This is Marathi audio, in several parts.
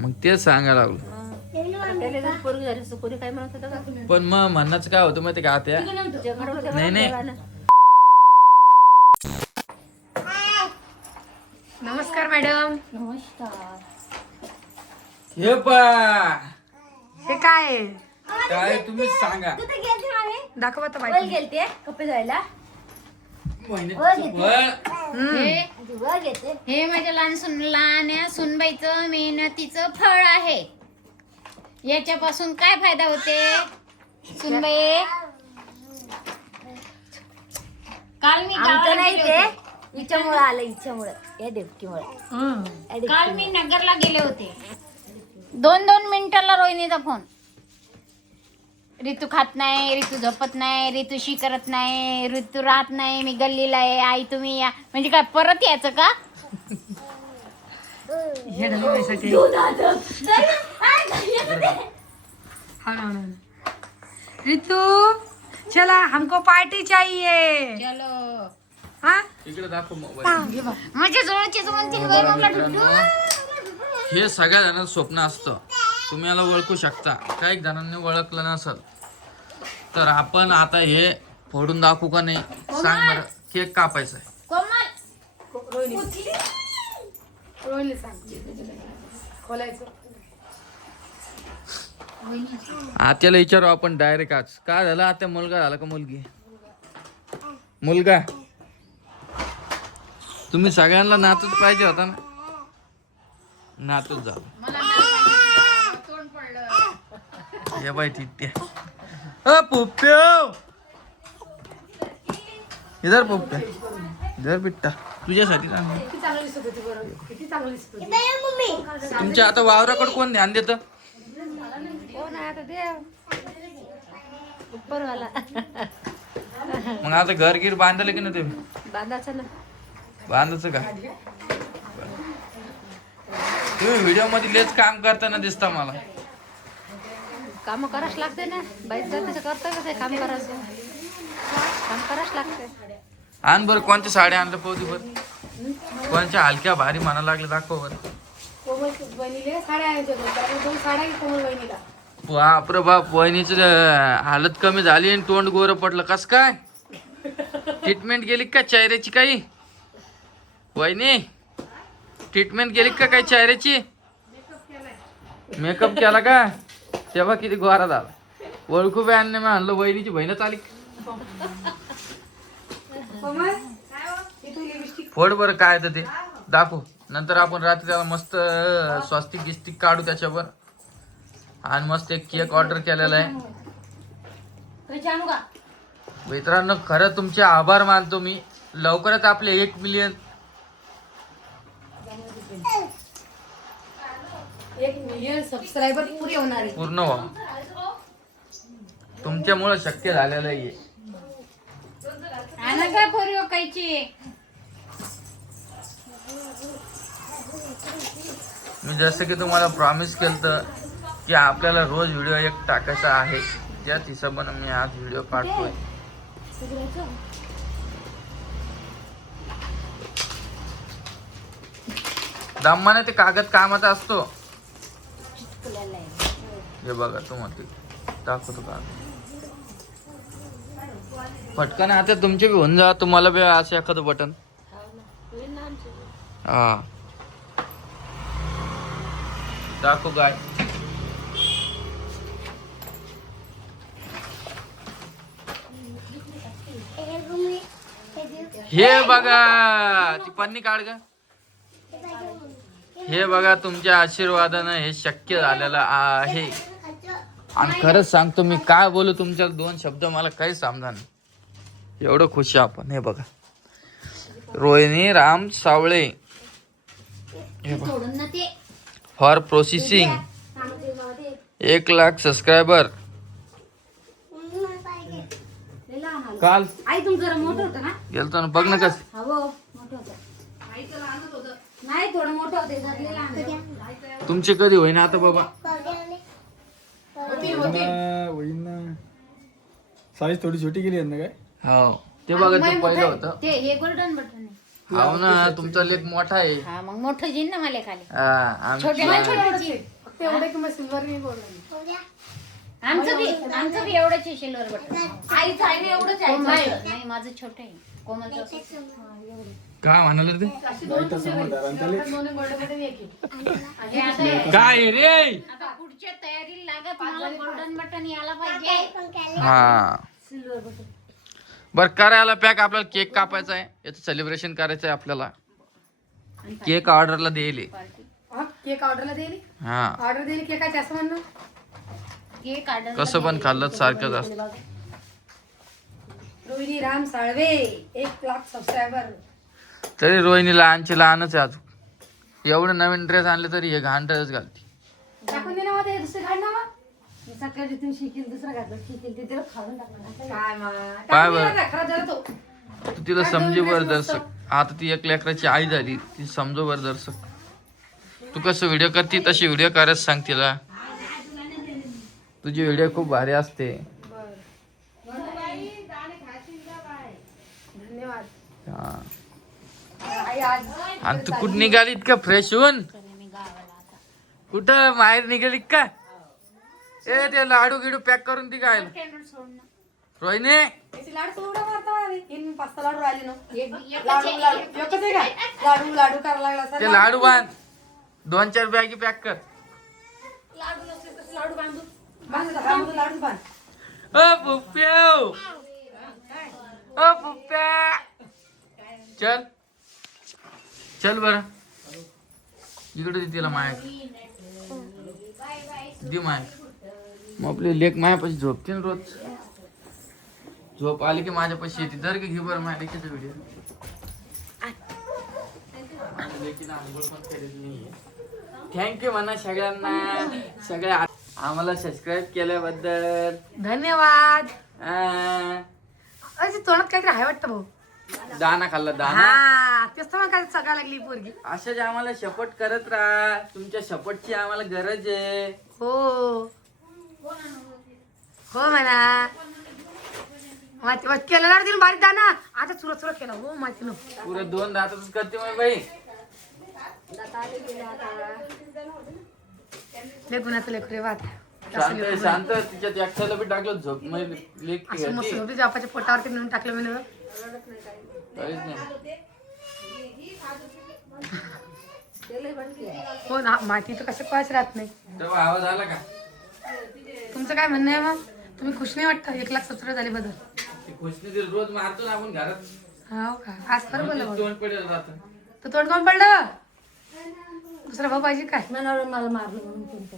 मग तेच सांगायला लागलो. पण मग म्हणण्याचं काय होतं माहिती का त्या नाही नाही नमस्कार मॅडम. नमस्कार. हे पा हे काय आहे? काय तुम्हीच सांगा. दाखवा तर बाई. गेलते कपडे धुवायला. हे माझ्या लहान्या सुनबाईचं मेहनतीचं फळ आहे. याच्यापासून काय फायदा होते सुनबाई? काल मी आमचं नाही गावाला ते गेले होते. इच्छामुळे आलं इच्छामुळे या देवकीमुळे. काल मी नगरला गेले होते. 2-2 मिनिटाला रोहिणीचा फोन. ऋतू खात नाही, ऋतू झोपत नाही, ऋतूशी करत नाही, ऋतू राहत नाही, मी गल्लीला आहे, आई तुम्ही या. म्हणजे काय परत यायचं का? हे ढलवायसाठी. ऋतू चला हमको पार्टी चाहिए. चलो हाँ इकडे दाखव मोबाईल. माझ्या जवळचे म्हणतील बाई मला ढुढू. हे सगळ्या जणांचं स्वप्न असतं. तुम्ही याला ओळखू शकता. काही जणांनी ओळखलं नसल तर आपण आता हे फोडून दाखवू का नाही सांग बरं. केक कापायचा आहे. कोमल आत्याला विचारू आपण डायरेक्ट आज. काय झालं आत्या? मुलगा झाला का मुलगी? मुलगा. तुम्ही सगळ्यांना नातूच पाहिजे होता ना. नातूच झाला. मला नाही पाहिजे. तोंड पडलं. ये बाई तिट्या. पुप्प्यो इधर पुप्प्या इधर बिट्टा तुझ्यासाठी आणलं. तुमच्या आता वावराकडे कोण ध्यान देतं? कोण आहे आता देव उपरवाला. मग आता घर गिर बांधलं की नाही तुम्ही? बांधायचं ना. बांधायचं का? तुम्ही व्हिडिओ मध्ये लेच काम करताना दिसता मला. काम करावंच लागते ना. बाईक जातीचं कर्तव्यच आहे काम करायचं. काम करावंच लागते. आण बरं कोणत्या साड्या आणलं पाहू दे बरं. कोणत्या हलक्या भारी म्हणा लागले दाखव बरं. बापरे बाप. वहिनीच हालत कमी झाली आणि तोंड गोरं पडलं. कस काय ट्रीटमेंट गेली का चेहऱ्याची? काही वहिनी ट्रीटमेंट गेली का काही चेहऱ्याची? मेकअप केला का? तेव्हा किती गोरा झाला. ओळखू बी आणणे मी आणलं. वहिनीची बहीणच आली. फोड बरं काय तर ते दाखव. नंतर आपण रात्री त्याला मस्त स्वस्तिक गिस्तिक काढू त्याच्यावर. आणि मस्त एक केक ऑर्डर केलेला आहे. मित्रांनो खरं तुमचे आभार मानतो मी. लवकरच आपले 1 मिलियन 1 मिलियन सबस्क्रायबर पुरे होणार आहे. पूर्ण व्हा. तुमच्यामुळे शक्य झालेलं आहे. आणा का पोरी ओकायची? मी जसं की तुम्हाला प्रॉमिस केलं की आपल्याला रोज व्हिडिओ एक टाकायचा आहे. त्याच हिशोबाने मी आज व्हिडिओ काढतोय. दम्माने ते कागद कामाचा असतो. हे बघा तुम्हाला दाखवतो कागद. पटकन आता तुमचे बी होऊन जा. तुम्हाला बी असं एखादं बटन. हा दाखव काय. हे बघा ती पन्नी काढ ग. हे बघा तुमच्या आशीर्वादानं हे शक्य झालेलं आहे. आणि खरंच सांगतो मी काय बोलू तुमच्या 2 शब्द मला काही समजा नाही. एवढं खुश आहे आपण. हे बघा रोहिणी राम सावळे. हे बघा सोडून ना ते. For processing 1 lakh subscriber. काल आई तुमचं जरा मोठं होतं ना. गेलतो ना बघ ना कस. हो मोठं होतं. नाही थोडं मोठं होते घरले लहान. तुमचे कधी होईन आता बाबा. साईज थोडी छोटी केली आहे ना काय? हो ते बघा ते पहिलं होतं. ते हे गोल्डन बटन आहे. हो ना, तुमचा लेख मोठा आहे. हा मग मोठं जीन ना मला खाली हा, छोटे आमची- छोटे फक्त एवढे की मग सिल्वर नाही बोलला. आमचं बी एवढंच आहे सिल्वर बटन आईचं आहे ना एवढंच आहे नाही माझं छोटं आहे कोमलचं असं. काय म्हणाल ते दोन्ही गोल्ड बटन एक आहे. काय रे? आता पुढच्या तयारीला लागत मला गोल्डन बटन यायला पाहिजे. हा बर, करायला पॅक. आपल्याला केक कापायचा आहे, याचं सेलिब्रेशन करायचं आहे आपल्याला. केक ऑर्डरला देईल. हा, केक ऑर्डरला देईल. हा, ऑर्डर देईल केकाची असं म्हणणं. केक ऑर्डर कसं पण खाल्लं सारखंच असतं. रोहिणी राम साळवे 1 लाख सबस्क्रायबर. तरी रोहिणी लहानची लहानच आहे अजून. एवढं नवीन ड्रेस आणले तरी हे घाण ड्रेस घालते. टाकून दे ना मग ते दुसरं घाल ना मग. सकाळी तुम्ही शिकेल दुसरं घातलं शिकेल ते तिला खाऊन टाकलं काय मग पाय टाकून दे बरं. ना, खराब झाला तो. तू तिला समजू बर दर्शक. आता ती एक लेकराची आई झाली, ती समजू बर दर्शक. तू कसं व्हिडिओ करते तशी व्हिडिओ करायच सांग तिला. तुझी व्हिडिओ खूप भारी असते. धन्यवाद. हा. आई आज आणि तू कुठं निघाली इतकं फ्रेश होऊन? कुठं बाहेर निघाली का? ए ते लाडू गिडू पॅक करून ती काय रोहिणी? याची लाडू सोडा मारता मला. 5-6 लाडू राहिले ना. लाडू लाडू एकच आहे का? लाडू लाडू करायला लागला सर. ते लाडू बांध. 2-4 बॅगी पॅक कर. लाडू नसतील तर लाडू बांधू. बांधू लाडू बांध. ओ पुप्प्या, ओ पुप्प्या, चल चल बर. इकडे दे तिला माया. दे माया. मग आपली लेक मायापाशी झोपते ना रोज. झोप आली की माझ्यापाशी येते. जर की घे बरं माझ्या लेकीचा व्हिडिओ. लेकीला आंघोळ पण केलेली नाहीये. थँक्यू म्हणा सगळ्यांना, सगळ्या आम्हाला सबस्क्राईब केल्याबद्दल. धन्यवाद. आ, अरे तोंडात काहीतरी आहे वाटतं भाऊ. दाना खाल्ला दाना. हा तेच तर मग काय सगळं लागली पोरगी. अशाच आम्हाला सपोर्ट करत राहा. तुमच्या सपोर्टची आम्हाला गरज आहे. हो हो म्हणा. माती केलं लाडू दिलं बारीक दाना. आता चुरत चुरत केला हो माती नो. पुरं 2 दातातच करते मग बाई. लेखुनाचं लेखू रे वाट. शांत आहे, शांत. तिच्यात एकट्याला बी टाकलं झोप. मग लेक असं मस्त घ्यायची. होती बापाच्या पोटावरती नेऊन टाकलं मी. काहीच नाही. हो ना, माती तर कसं कळच राहत नाही. तेव्हा आवाज आला का? तुमचं काय म्हणणं आहे मग? तुम्ही खुश नाही वाटतं 1 लाख सबस्क्राईब झाले बदल? ती खुशनी दिल रोज मारतो ना आपण घरात. हो का? आज खरं बोलला भाऊ. तोंड पडेल राहतं. तर तोंड कोण पडलं? दुसरा भाऊ पाहिजे काय? मला मारलं म्हणून कोणतं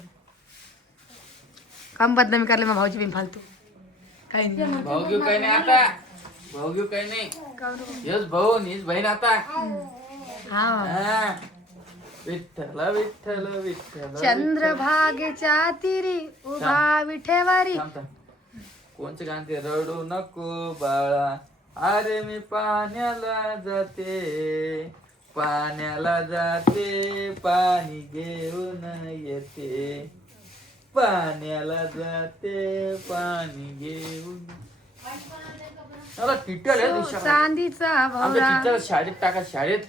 काम बदनामी करले मग भाऊची बिन फालतू. काही नाही. भाऊ घेऊ काही नाही आता. भाऊ घेऊ काही नाही. यस भाऊ नीच बहीण आता. हा हा. विठ्ठल विठ्ठल विठ्ठल. चंद्रभागेच्या तीरी उभा विठेवारी. थांब, थांब. कोणचं गाणं ते? रडू नको बाळा, अरे मी पाण्याला जाते, पाण्याला जाते, पाणी घेऊन येते, पाण्याला जाते, पाणी घेऊन. मला टिटल आहे दिवसा. चांदीचा आमच्या भवरा टीचर शाळेत टाका, शाळेत.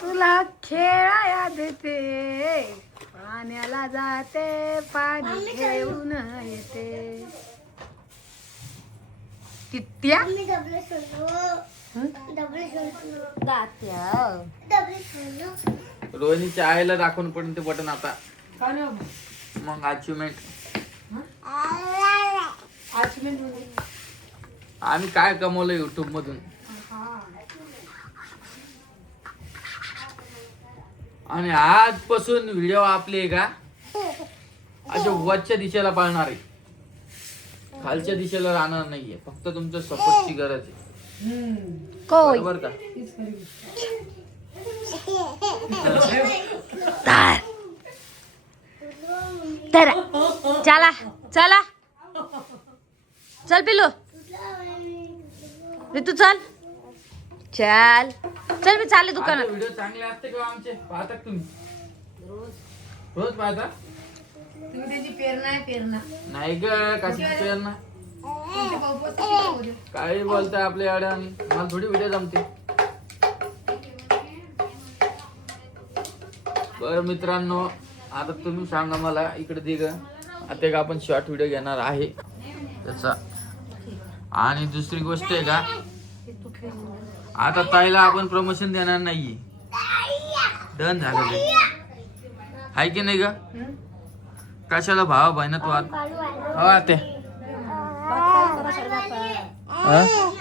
तुला खेळाया देते, पाण्याला जाते, पाणी घेऊन येते. टिट्ट्या रोहिणीच्या आईला दाखवून पडून ते बटन आता. मग अचिव्हमेंट. आम्ही काय कमवलं युट्यूब मधून. आणि आजपासून व्हिडिओ आपले का अशा वरच्या दिशेला पाळणार आहे, खालच्या दिशेला राहणार नाहीये. फक्त तुमच्या सपोर्टची गरज आहे. कोय बरोबर का? तर चला चला चल पिल्लू ऋतू चल चल चल मी चालले दुकानात. व्हिडिओ चांगले असते का आमचे? पाहता का तुम्ही? रोज पाहता? तुम्ही त्याची प्रेरणा आहे प्रेरणा. नाही ग, कशी प्रेरणा? तुमचे भाऊ पोस्ट किती होते? काही बोलताय आपल्या अड्याने. मला थोडी व्हिडिओ जमते. बरं मित्रांनो, आता तुम्ही सांगा मला इकडे दे ग. आता एक आपण शॉर्ट व्हिडिओ घेणार आहे त्याचा. आणि दुसरी गोष्ट आहे का, आता ताईला आपण प्रमोशन देणार नाहीये, डन झालेलं आहे की नाही ग. कशाला भावा बहिणात वाद हो ते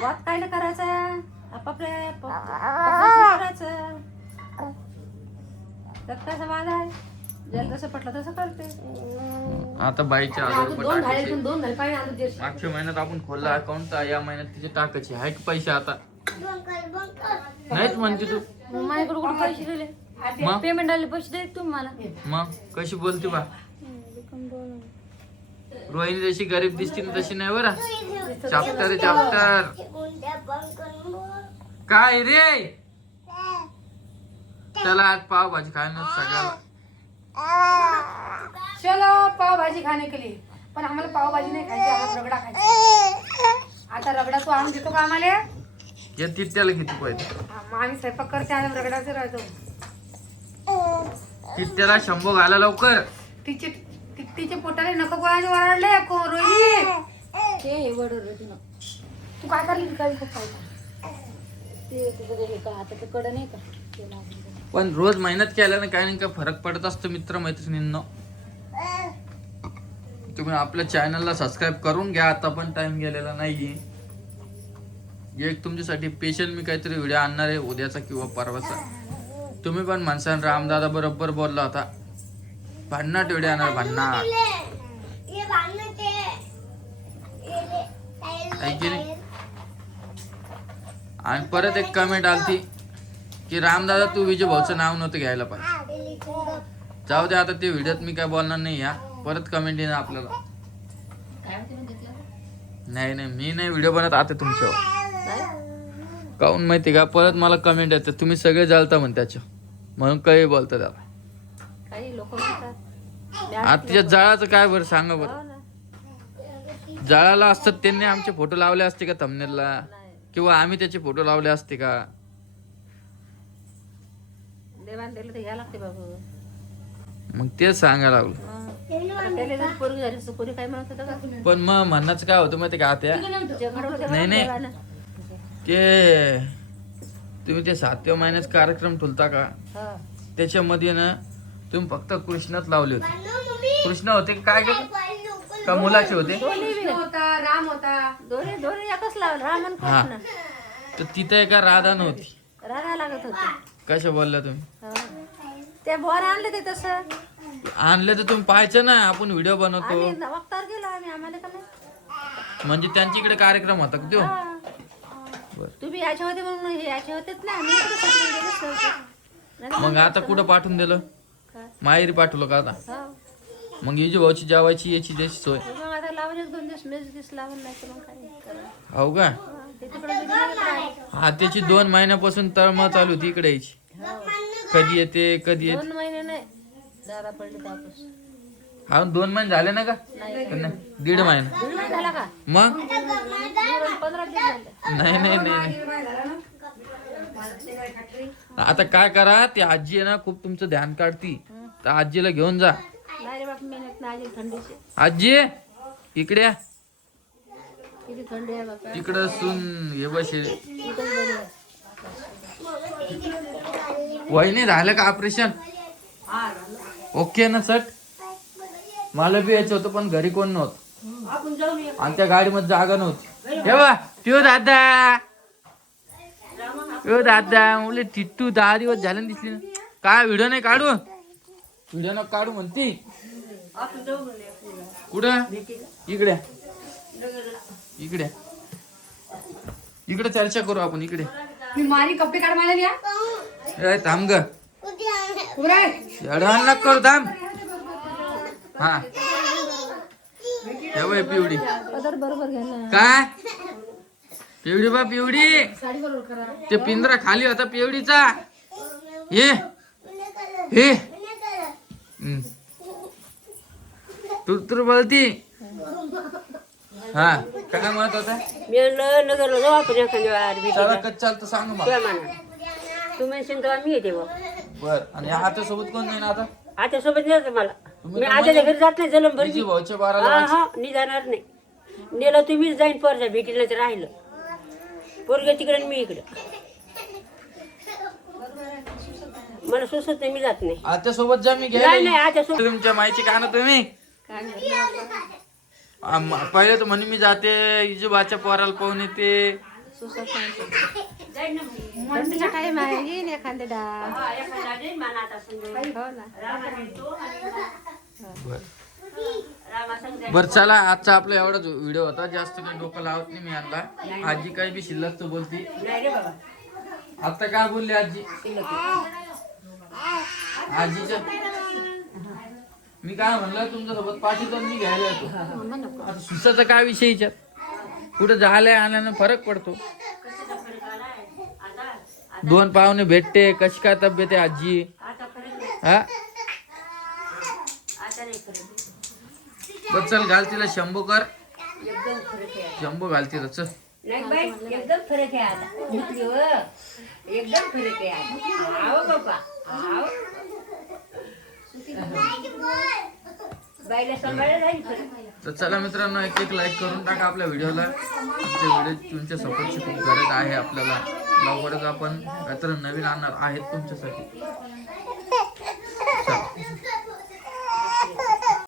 वाद कायला करायचा, आपापल्या करायचं. त्यात कसा वाद आहे, ज्याला जसं पटलं तसं करते. आता बाईच्या अजून दोन झाले, आधार दोन झाले काय आणून देशील? मागच्या महिन्यात आपण खोलला अकाउंट, या महिन्यात तिचे टाकायचे आहे की पैसे. आता नाहीच म्हणते तू. माझ्याकडे कुठे पैसे दिले, मग पेमेंट आले पैसे दिले तुम्हाला. मग कशी बोलते बा. रोहिणी जशी गरीब दिसते ना तशी नाही बरं. चाप्टर चाप्टर काय रे. चला आज पाव भाजी खायला सगळ्याला. चलो पाव भाजी खाने के लिए. पण आम्हाला पाव भाजी नाही खायची, आम्हाला रगडा खायचा. आता रगडा तू आणून देतो का आम्हाला? या तित्याला किती पैसे. मग आम्ही स्वयंपाक करते आणि रगडाचे राहतो. तित्याला शंभो घाला लवकर. तिचे पोटाले नको कोणाचे वरडले रोहिणी. ते हे वडर तुला तू काय करली काही खूप काय ते तुझं हे का आता ते कडं नाही का ते लागलं. पण रोज मेहनत केल्याने काही नाही काय फरक पडत असतो मित्र मैत्रिणींनो. तुम्ही आपल्या चॅनलला सबस्क्राईब करून घ्या. आता पण टाइम गेलेला नाहीये. एक तुमच्यासाठी स्पेशल मी काहीतरी व्हिडिओ आणणार आहे उद्याचा किंवा परवाचा. तुम्ही पण म्हणसान रामदादा बरोबर बोलला होता, भन्नाट व्हिडिओ आणणार, भन्नाट ऐकली. आणि परत एक कमेंट आलती की रामदादा तू विजय भाऊचं नाव नव्हतं घ्यायला पाहिजे. जाऊ दे आता ते व्हिडिओत मी काय बोलणार नाही. या परत कमेंट येणार आपल्याला. नाही नाही मी नाही व्हिडिओ बनत आता तुमच्यावर. काहून माहिती का, परत मला कमेंट येते तुम्ही सगळे जळता म्हण त्याच्या, म्हणून काही बोलता त्याला. काही लोक म्हणतात आता तिच्या जळाचं काय बरं सांगा बरं. जळाला असतात त्यांनी आमचे फोटो लावले असते का थंबनेलला, किंवा आम्ही त्याचे फोटो लावले असते का. देवान दिलं तर घ्या लागते बाबा. मग तेच सांगायला लागलो. त्याला जर पोरगी झाली तर पोरी काय म्हणत होतं का. पण मग म्हणण्याचं काय होतं माहिती का त्या. नाही नाही ते तुम्ही ते 7व्या महिन्यात कार्यक्रम ठुलता का, त्याच्यामध्ये ना तुम्ही फक्त कृष्णच लावले होते. कृष्ण होते काय का मुलाचे होते. कृष्ण होता, राम होता. दोन्ही दोन्ही एकच लावलं, राम आणि हा कृष्ण. तर तिथे एका राधा नव्हती. राधा लागत होते. कशा बोलल्या तुम्ही. ते बोर आणले ते तसं आणले तर तुम्ही पाहायचं ना, आपण व्हिडिओ बनवतो. आम्ही वक्तावर गेलो आम्ही, आम्हाला का नाही. म्हणजे त्यांच्याकडे कार्यक्रम होता का तो. बरं. तुम्ही याचे होते म्हणून हे याचे होतेच ना, आम्ही इकडे सगळे गेलोच नव्हते. मग आता कुठं पाठवून दिलं, काय? माहेरी पाठवलं का आता. हो. मग हिजी भाऊची जेवायची याची द्यायची सोय. मग आता लावायचे 2 दिवस मेज दिवस लावून नाही तर मग काय करा. हो का. ते तिकडे गेले नाही. हा त्याची 2 महिन्यापासून तळमळ चालू होती इकडे यायची. कधी येते कधी येते. 2 महिने नाही दादा पडले वापस. हा 2 महिने झाले ना का नाही. का नाही? 1.5 महिना. 2 महिने झाला का. मग 15 दिवस झाले. नाही नाही नाही. आता काय करा, ती आजी आहे ना खूप तुमचं ध्यान काढती, तर आजीला घेऊन जा. नाही रे बाप मेहनत नाही आजी थंडीची. आजी इकडे या. किती थंडी आहे बापा. इकडं सून हे बसेल. इथंच बरी आहे. वहिनी झालं का ऑपरेशन. ओके ना सट. मला बी यायचं होतं पण घरी कोण नव्हतं आपण जाऊन ये. आणि त्या गाडीमध्ये जागा नव्हती. ठेवा त्यो दादा, यो दादा मुले टिट्टू 10 दिवस झाले ना दिसली ना. काय व्हिडिओ नाही काढू, व्हिडिओ न काढू म्हणती. आपण जाऊन ये. कुठं इकडे इकडे इकडे चर्चा करू आपण. इकडे मी मारी कपडे काढ मला या. ए, थांब ग एवढा करू थांब. हा हे पिवडी पदर बरोबर घ्यायला. काय पिवडी बा पिवडी. साडी बरोबर करा. ते पिंजरा खाली होता पिवडीचा. हे हे तू बोलती. हा काय म्हणत होता. मी नगरला जाऊ आपण एखाद्या चला कच चालतं सांग मला. तू म्हणशील तेव्हा मी येते बघ. बर आणि आता सोबत कोण नाही ना आता आता सोबत नाही मला तुम्ही मी तर आजच्या घरी जात नाही जलम तिची भाऊच्या हा बाराला हा मी जाणार नाही नेलं तुम्हीच जाईन पोरच्या भेटीला तर राहिलं पोरग तिकडे आणि मी इकडं मला सुचत नाही मी जात नाही आता सोबत जा मी नाही घ्यायला नाही आता तुमच्या माहिती का ना तुम्ही पहिले तर म्हणे मी जाते इजूबाच्या पोराला पाहून येते थंडीचा टाइम आहे येईन एखाद्या डाळ हो ना बर चला आजचा आपला एवढाच व्हिडिओ होता जास्त काही डोकं लावत नाही मी यांना आजी काही बी शिल्लक तर बोलती नाही रे बाबा आता काय बोलली आजी आजीच्या मी काय म्हणलं तुमच्यासोबत पाठीतो मी घ्यायला येतो आता सुसाचा काय विषय याच्यात कुठं झालंय आल्यानं फरक पडतो दोन पाहुणे भेटते कशी काय तब्येत आहे आजी हा बस चल घाल तिला शंभू कर एकदम फरक आहे शंभू घाल तिला चल नाही बाई एकदम फरक आहे आता घेतली हो एकदम फरक आहे आता आहो बाबा आहो बाईला सांभाळायला जाईल फरक तर चला मित्रांनो एक लाईक करून टाका आपल्या व्हिडिओला आमच्या व्हिडिओ तुमच्या सपोर्टची खूप गरज आहे आपल्याला लवकरच आपण काहीतरी नवीन आणणार आहेत तुमच्यासाठी चला.